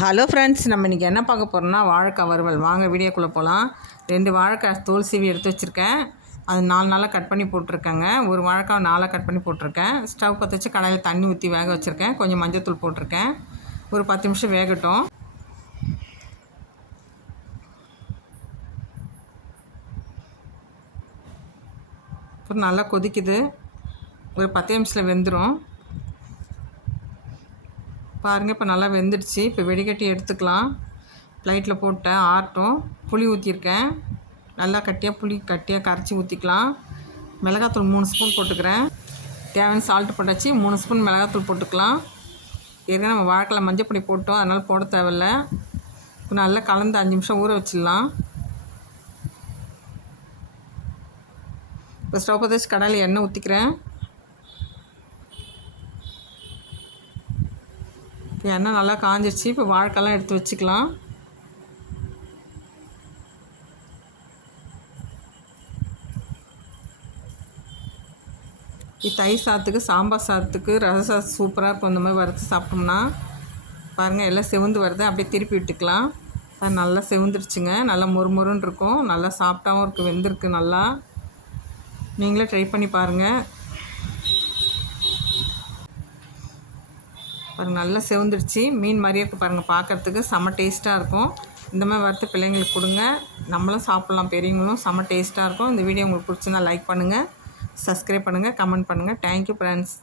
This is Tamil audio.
ஹலோ ஃப்ரெண்ட்ஸ், நம்ம இன்றைக்கி என்ன பார்க்க போகிறோம்னா வாழைக்காய் வறுவல். வாங்க வீடியோக்குள்ளே போகலாம். 2 வாழைக்காய் தோல் சீவி எடுத்து வச்சுருக்கேன். அது 4 நாளாக கட் பண்ணி போட்டிருக்கேங்க. ஒரு வாழைக்காய் 4 கட் பண்ணி போட்டிருக்கேன். ஸ்டவ் பற்ற வச்சு கடாயில் தண்ணி ஊற்றி வேக வச்சுருக்கேன். கொஞ்சம் மஞ்சத்தூள் போட்டிருக்கேன். ஒரு 10 நிமிஷம் வேகட்டும். அப்புறம் நல்லா கொதிக்குது. ஒரு 10 நிமிஷத்தில் வெந்துடும். பாருங்கள், இப்போ நல்லா வெந்துடுச்சு. இப்போ வெடிகட்டி எடுத்துக்கலாம். ப்ளைட்டில் போட்டேன், ஆறட்டும். புளி ஊற்றிருக்கேன். நல்லா கட்டியாக கரைச்சி ஊற்றிக்கலாம். மிளகாத்தூள் 3 ஸ்பூன் போட்டுக்கிறேன். தேவையான சால்ட்டு போட்டாச்சு. 3 ஸ்பூன் மிளகாத்தூள் போட்டுக்கலாம். ஏற்கனவே நம்ம வாழைக்காய் மஞ்சப்பொடி போட்டோம், அதனால் போட தேவையில்ல. இப்போ நல்லா கலந்து 5 நிமிஷம் ஊற வச்சிடலாம். இப்போ ஸ்டவ் பற்ற வச்சு கடாயில் எண்ணெய் ஊற்றிக்கிறேன். எண்ணெய் நல்லா காஞ்சிடுச்சு. இப்போ வாழைக்காய்லாம் எடுத்து வச்சுக்கலாம். இது தயிர் சாதத்துக்கு, சாம்பார் சாதத்துக்கு, ரச சாதம் சூப்பராக இருக்கும். இந்த மாதிரி வறுத்து சாப்பிட்டோம்னா பாருங்கள், எல்லாம் செவந்து வருது. அப்படியே திருப்பி விட்டுக்கலாம். அது நல்லா செவந்துருச்சுங்க. நல்லா மொறுமொறுன்னு இருக்கும். நல்லா சாப்பிட்டாவும் இருக்குது, வெந்திருக்கு நல்லா. நீங்களே ட்ரை பண்ணி பாருங்கள். பாருங்கள், நல்லா செவந்துடுச்சு. மீன் மாதிரியே இருக்குது பாருங்கள், பார்க்குறதுக்கு செம்ம டேஸ்ட்டாக இருக்கும். இந்த மாதிரி வறுத்து பிள்ளைங்களுக்கு கொடுங்க, நம்மளும் சாப்பிட்லாம், பெரியவங்களும். செம்ம டேஸ்ட்டாக இருக்கும். இந்த வீடியோ உங்களுக்கு பிடிச்சிருந்தா லைக் பண்ணுங்கள், சப்ஸ்கிரைப் பண்ணுங்கள், கமெண்ட் பண்ணுங்கள். Thank you friends.